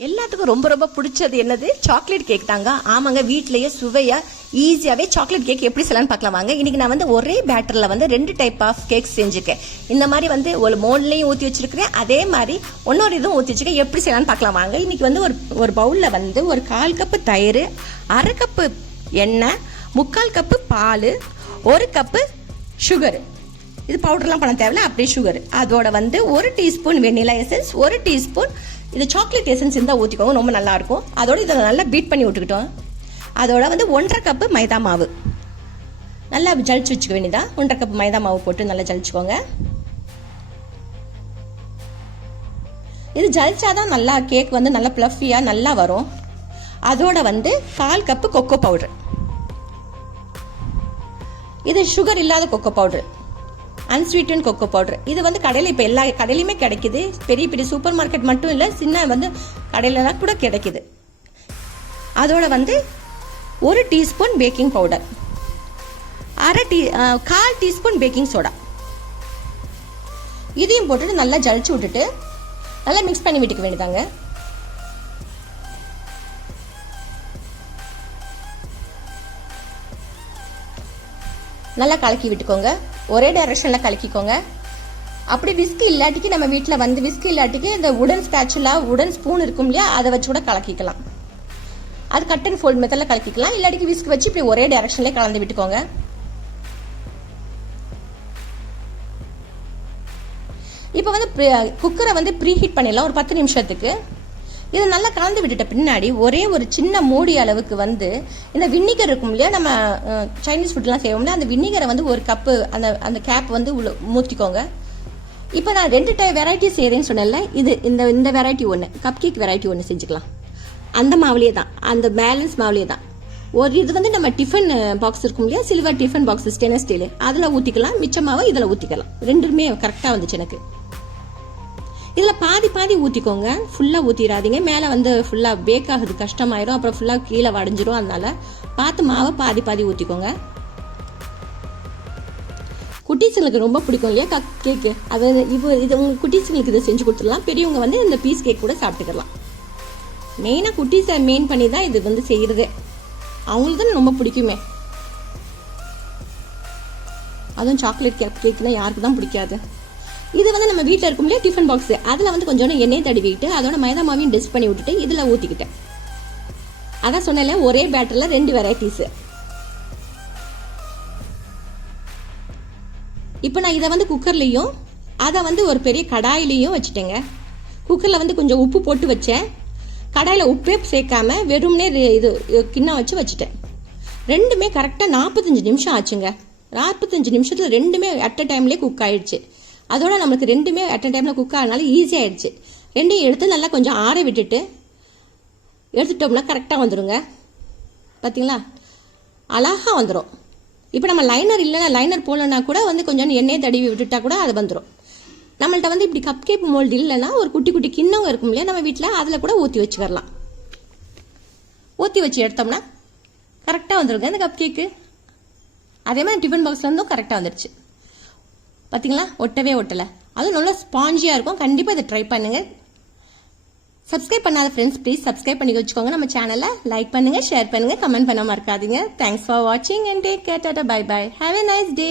எல்லாத்துக்கும் ரொம்ப ரொம்ப பிடிச்சது என்னது? சாக்லேட் கேக் தாங்க. ஆமாங்க, வீட்லயே சுவையா ஈஸியாவே சாக்லேட் கேக் எப்படி செய்யலாம்னு பார்க்கலாம் வாங்க. இன்னைக்கு நான் வந்து ஒரே பேட்டர்ல வந்து 2 டைப் ஆஃப் கேக்ஸ் செஞ்சுருக்கேன். இந்த மாதிரி வந்து ஒரு மோல்ட்லையும் ஊற்றி வச்சிருக்கிறேன், அதே மாதிரி இன்னொரு இதுவும் ஊற்றி வச்சிருக்கேன். எப்படி செய்யலாம்னு பார்க்கலாம் வாங்க. இன்னைக்கு வந்து ஒரு பவுல்ல வந்து ஒரு 1/4 கப்பு தயிர், 1/2 கப்பு எண்ணெய், 3/4 கப்பு பால், 1 கப்பு சுகர். இது பவுடர்லாம் பண்ண தேவையில்ல, அப்படியே சுகர். அதோட வந்து 1 டீஸ்பூன் வெண்ணிலா எசன்ஸ், 1 டீஸ்பூன் இது சாக்லேட் எசன்ஸ் இருந்தால் ஊற்றிக்கோங்க, ரொம்ப நல்லாயிருக்கும். அதோட இதை நல்லா பீட் பண்ணி விட்டுக்கிட்டோம். அதோட வந்து 1/2 கப்பு மைதா மாவு நல்லா ஜலிச்சு வச்சுக்க வேண்டியதா. 1/2 கப்பு மைதா மாவு போட்டு நல்லா ஜலிச்சுக்கோங்க. இது ஜலிச்சாதான் நல்லா கேக் வந்து நல்லா ப்ளஃபியாக நல்லா வரும். அதோட வந்து 1/4 கப்பு கொக்கோ பவுடர். இது சுகர் இல்லாத cocoa powder, unsweetened cocoa powder. இது வந்து கடையில் இப்போ எல்லா கடையிலுமே கிடைக்குது. பெரிய பெரிய சூப்பர் மார்க்கெட் மட்டும் இல்லை, சின்ன வந்து கடையிலலாம் கூட கிடைக்குது. அதோட வந்து 1 teaspoon baking powder, 1/4 teaspoon baking soda. இதையும் போட்டுட்டு நல்லா ஜலிச்சு விட்டுட்டு நல்லா மிக்ஸ் பண்ணி விட்டுக்க வேண்டியதாங்க. நல்லா கலக்கி விட்டுக்கோங்க, ஒரே டைரக்ஷனில் கலக்கிக்கோங்க. அப்படி விஸ்கி இல்லாட்டிக்கு நம்ம வீட்டில் வந்து விஸ்கி இல்லாட்டிக்கு இந்த உடன் ஸ்பேச்சுலா, உடன் ஸ்பூன் இருக்கும் இல்லையா, அதை வச்சு கூட கலக்கிக்கலாம். அது கட் அண்ட் ஃபோல்ட் மெத்தடில் கலக்கிக்கலாம். இல்லாட்டிக்கு விஸ்க் வச்சு இப்படி ஒரே டைரக்ஷன்லேயே கலந்து விட்டுக்கோங்க. இப்போ வந்து குக்கரை வந்து ப்ரீ ஹீட் பண்ணிடலாம் ஒரு 10 நிமிஷத்துக்கு. இதை நல்லா கலந்து விட்டுட்ட பின்னாடி ஒரே ஒரு சின்ன மூடி அளவுக்கு வந்து இந்த வினிகர் இருக்கும் இல்லையா, நம்ம சைனீஸ் ஃபுட்லாம் செய்வோம்ல, அந்த வினிகரை வந்து 1 கப்பு அந்த கேப் வந்து ஊற்றிக்கோங்க. இப்போ நான் 2 வெரைட்டி செய்கிறேன்னு சொன்னேன்ல, இந்த வெரைட்டி ஒன்று, கப் கேக் வெரைட்டி ஒன்று செஞ்சுக்கலாம். அந்த மாவுலேயே தான், அந்த பேலன்ஸ் மாவுலேயே தான். இது வந்து நம்ம டிஃபன் பாக்ஸ் இருக்கும் இல்லையா, silver tiffin box, stainless steel, அதில் ஊற்றிக்கலாம். மிச்ச மாவை இதில் ஊற்றிக்கலாம். ரெண்டுமே கரெக்டாக வந்துச்சு எனக்கு. இதில் பாதி ஊற்றிக்கோங்க, ஃபுல்லாக ஊற்றிடாதீங்க. மேலே வந்து ஃபுல்லாக பேக் ஆகுது கஷ்டமாயிரும், அப்புறம் ஃபுல்லாக கீழே வடைஞ்சிரும். அதனால பார்த்து மாவை பாதி ஊற்றிக்கோங்க. குட்டீஸுங்களுக்கு ரொம்ப பிடிக்கும் இல்லையா கப் கேக்கு, அது இது உங்கள் குட்டீஸுங்களுக்கு இதை செஞ்சு கொடுத்துடலாம். பெரியவங்க வந்து இந்த பீஸ் கேக் கூட சாப்பிட்டுக்கலாம். மெயினாக குட்டீஸை மெயின் பண்ணி தான் இது வந்து செய்கிறதே, அவங்களுக்கு தான் ரொம்ப பிடிக்குமே. அதுவும் சாக்லேட் கேக்குனா யாருக்கு தான் பிடிக்காது. இது வந்து நம்ம வீட்டில் இருக்கும் இல்லையா டிஃபன் பாக்ஸ், அதில் வந்து கொஞ்சோண்டு எண்ணெய் தடவிட்டு அதோட மைதா மாவையும் டெஸ்ட் பண்ணி விட்டுட்டு இதில் ஊற்றிக்கிட்டேன். அதான் சொன்னேன்ல, ஒரே பேட்டரில் 2 வெரைட்டிஸு. இப்போ நான் இதை வந்து குக்கர்லேயும் அதை வந்து ஒரு பெரிய கடாயிலையும் வச்சுட்டேங்க. குக்கரில் வந்து கொஞ்சம் உப்பு போட்டு வச்சேன், கடாயில் உப்பே சேர்க்காம வெறும்னே இது கிண்ணம் வச்சுட்டேன். ரெண்டுமே கரெக்டாக 45 நிமிஷம் ஆச்சுங்க. 45 நிமிஷத்தில் ரெண்டுமே அட் அ டைம்லேயே குக் ஆயிடுச்சு. அதோட நம்மளுக்கு ரெண்டுமே அட் அ டைமில் குக் ஆகிறதுனால ஈஸியாகிடுச்சு. ரெண்டையும் எடுத்து நல்லா கொஞ்சம் ஆற விட்டுட்டு எடுத்துட்டோம்னா கரெக்டாக வந்துடுங்க. பார்த்தீங்களா, அழகாக வந்துடும். இப்போ நம்ம லைனர் இல்லைன்னா, லைனர் போடலன்னா கூட வந்து கொஞ்சம் எண்ணெய் தடவி விட்டுட்டா கூட அது வந்துடும். நம்மள்ட்ட வந்து இப்படி கப் கேக் மோல்டு இல்லைன்னா ஒரு குட்டி குட்டி கிண்ணங்க இருக்கும் இல்லையா நம்ம வீட்டில், அதில் கூட ஊற்றி வச்சுக்கலாம். ஊற்றி வச்சு எடுத்தோம்னா கரெக்டாக வந்துடுங்க இந்த கப் கேக்கு. அதே மாதிரி டிஃபன் பாக்ஸ்லேருந்தும் கரெக்டாக வந்துடுச்சு. பார்த்தீங்களா, ஒட்டவே ஒட்டலை. அதுவும் நல்லா ஸ்பாஞ்சியாக இருக்கும். கண்டிப்பாக இதை ட்ரை பண்ணுங்கள். சப்ஸ்கிரைப் பண்ணாத ஃப்ரெண்ட்ஸ் ப்ளீஸ் சப்ஸ்கிரைப் பண்ணி வச்சுக்கோங்க. நம்ம சேனலை லைக் பண்ணுங்கள், ஷேர் பண்ணுங்கள், கமெண்ட் பண்ண மறக்காதீங்க. தேங்க்ஸ் ஃபார் வாட்சிங் அண்ட் டேக் கேர். டாடா, bye bye. Have a nice day.